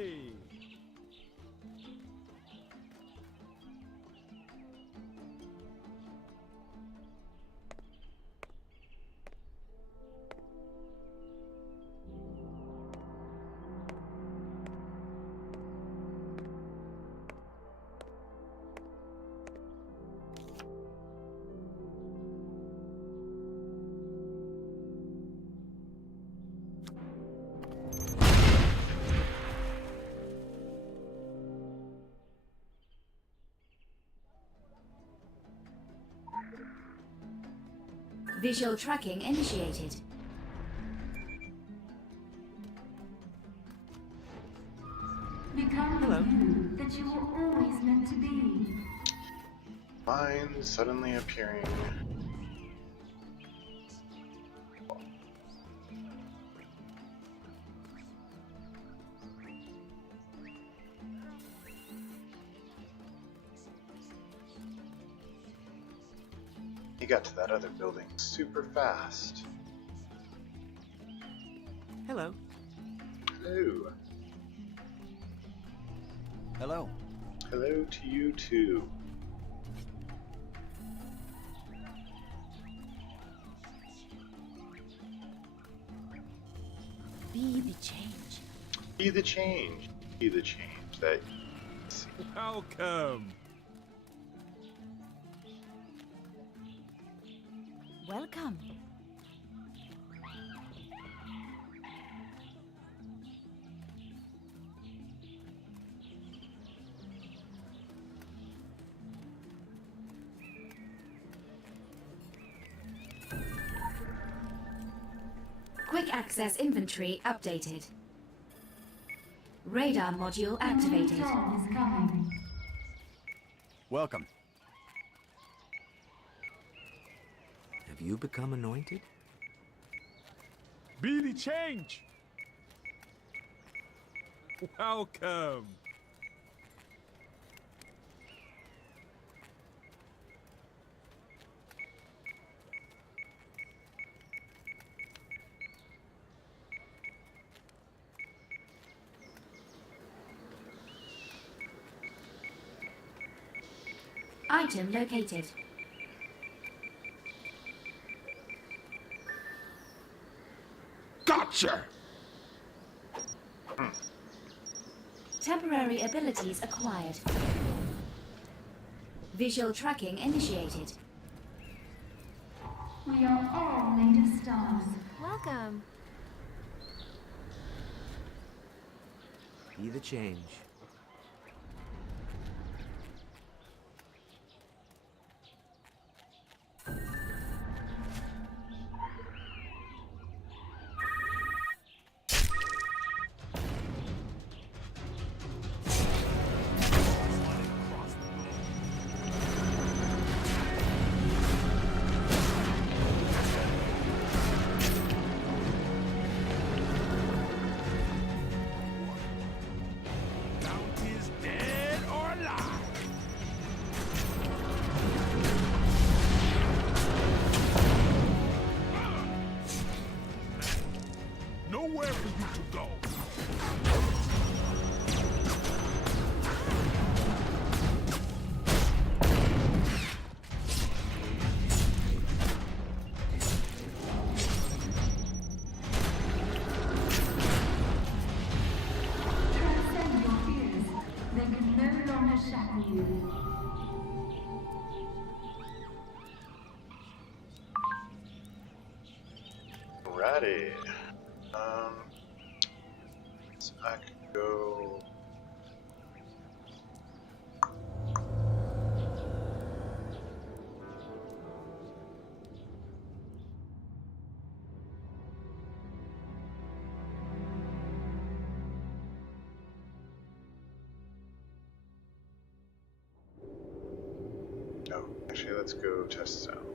Hey! Visual tracking initiated. Become the you that you were always meant to be. Mine suddenly appearing. He got to that other building super fast. Hello. Hello. Hello. Hello to you too. Be the change. Be the change. Be the change that Welcome. Welcome. Quick access inventory updated. Radar module activated. Dawn is coming. Welcome. Have you become anointed? Be the change. Welcome. Item located. Gotcha. Temporary abilities acquired. Visual tracking initiated. We are all made of stars. Welcome. Be the change. Bounty's dead or alive. Nowhere for you to go. Transcend your fears. They can no longer shackle you. Alrighty. So I could go. No, actually, let's go test zone.